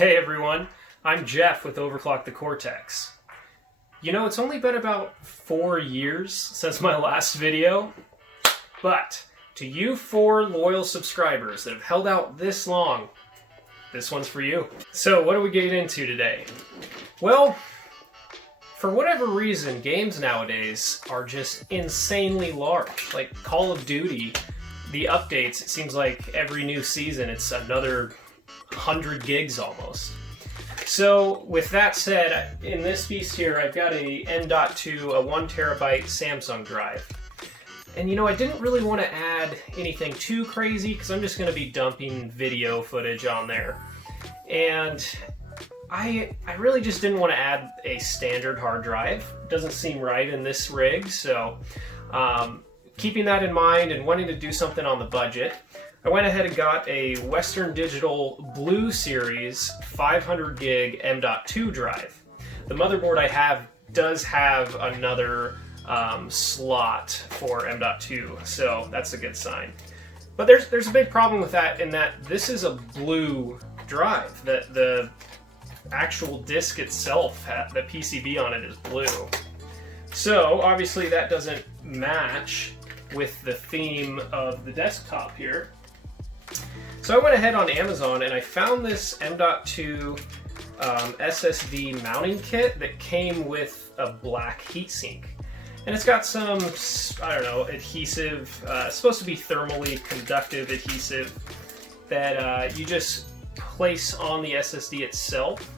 Hey everyone, I'm Jeff with Overclock the Cortex. You know, it's only been about 4 years since my last video, but to you 4 loyal subscribers that have held out this long, this one's for you. So what do we get into today? Well, for whatever reason, games nowadays are just insanely large. Like Call of Duty, the updates, it seems like every new season it's another 100 gigs almost. So with that said, in this piece here I've got a M.2, a 1 terabyte Samsung drive. And you know, I didn't really want to add anything too crazy because I'm just going to be dumping video footage on there. And I really just didn't want to add a standard hard drive. It doesn't seem right in this rig, so keeping that in mind and wanting to do something on the budget, I went ahead and got a Western Digital Blue Series 500 gig M.2 drive. The motherboard I have does have another slot for M.2, so that's a good sign. But there's a big problem with that in that this is a blue drive. The actual disk itself, the PCB on it is blue. So obviously that doesn't match with the theme of the desktop here. So I went ahead on Amazon and I found this M.2 SSD mounting kit that came with a black heatsink. And it's got some, I don't know, adhesive, it's supposed to be thermally conductive adhesive that you just place on the SSD itself.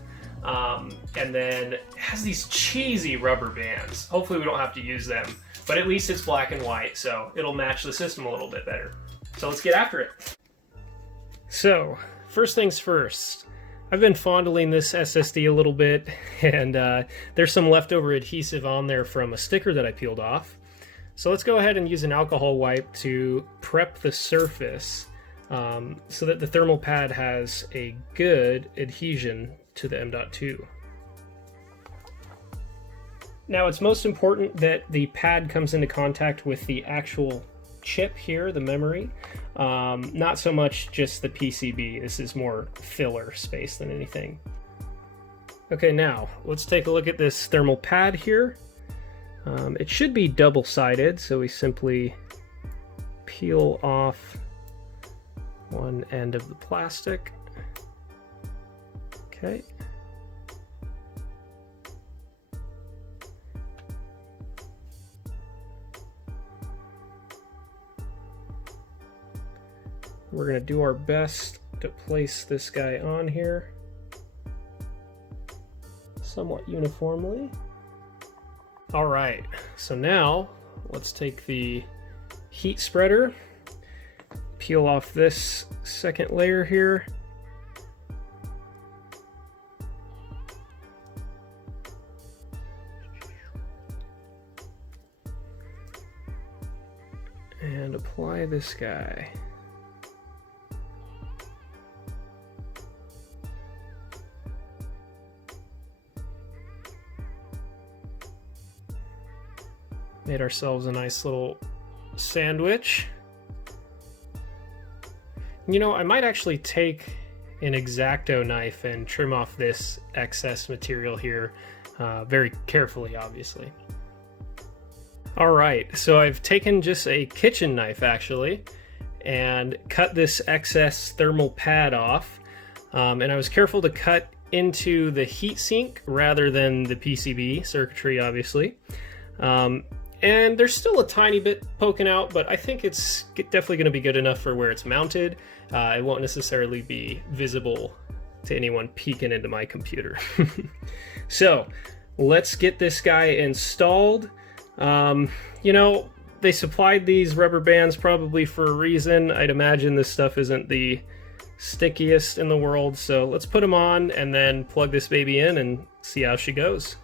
And then it has these cheesy rubber bands. Hopefully we don't have to use them, but at least it's black and white, so it'll match the system a little bit better. So let's get after it. So, first things first, I've been fondling this SSD a little bit, and there's some leftover adhesive on there from a sticker that I peeled off. So let's go ahead and use an alcohol wipe to prep the surface so that the thermal pad has a good adhesion to the M.2. Now it's most important that the pad comes into contact with the actual chip here, the memory, not so much just the PCB. This is more filler space than anything. Okay, now let's take a look at this thermal pad here. It should be double-sided, so we simply peel off one end of the plastic. Okay. We're going to do our best to place this guy on here somewhat uniformly. All right, so now let's take the heat spreader, peel off this second layer here. And apply this guy. Made ourselves a nice little sandwich. You know, I might actually take an X-Acto knife and trim off this excess material here very carefully, obviously. All right, so I've taken just a kitchen knife actually and cut this excess thermal pad off, and I was careful to cut into the heatsink rather than the PCB circuitry, obviously. And there's still a tiny bit poking out, but I think it's definitely going to be good enough for where it's mounted. It won't necessarily be visible to anyone peeking into my computer. So let's get this guy installed. You know, they supplied these rubber bands probably for a reason. I'd imagine this stuff isn't the stickiest in the world, so let's put them on and then plug this baby in and see how she goes.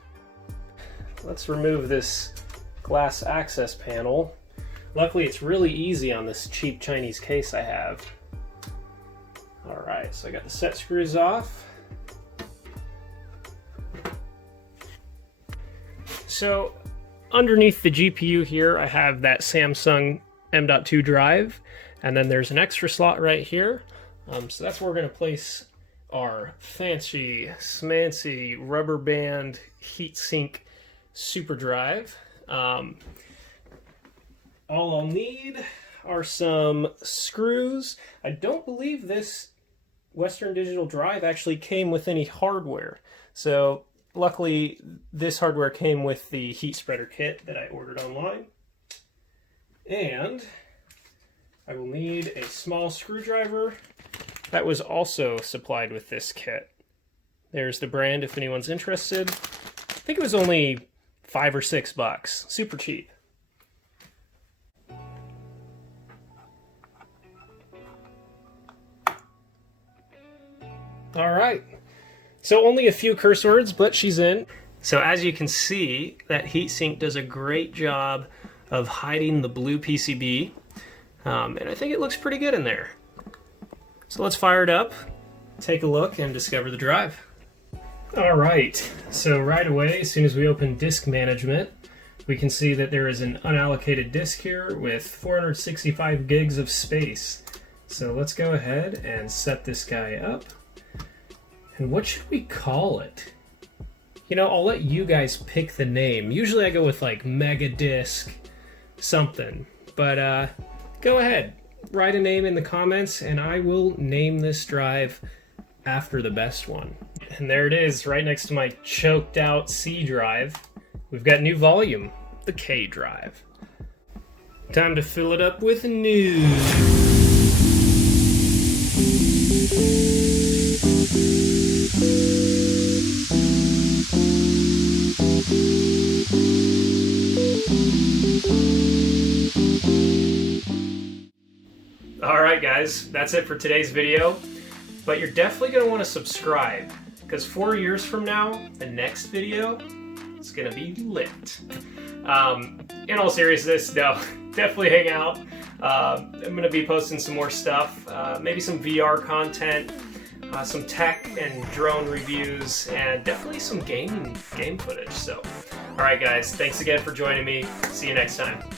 Let's remove this glass access panel. Luckily it's really easy on this cheap Chinese case I have. Alright, so I got the set screws off. So underneath the GPU here I have that Samsung M.2 drive, and then there's an extra slot right here. So that's where we're going to place our fancy, smancy rubber band heatsink super drive. All I'll need are some screws. I don't believe this Western Digital drive actually came with any hardware. So luckily this hardware came with the heat spreader kit that I ordered online. And I will need a small screwdriver that was also supplied with this kit. There's the brand if anyone's interested. I think it was only $5 or $6, super cheap. All right, so only a few curse words, but she's in. So as you can see, that heatsink does a great job of hiding the blue PCB, and I think it looks pretty good in there. So let's fire it up, take a look, and discover the drive. All right, so right away, as soon as we open disk management, we can see that there is an unallocated disk here with 465 gigs of space. So let's go ahead and set this guy up. And what should we call it? You know, I'll let you guys pick the name. Usually I go with like Mega Disk something, but go ahead. Write a name in the comments and I will name this drive after the best one. And there it is, right next to my choked out C drive. We've got new volume, the K drive. Time to fill it up with news. Alright guys, that's it for today's video, but you're definitely going to want to subscribe, because 4 years from now, the next video is going to be lit. In all seriousness, no, definitely hang out. I'm going to be posting some more stuff, maybe some VR content, some tech and drone reviews, and definitely some game footage. So, alright guys, thanks again for joining me. See you next time.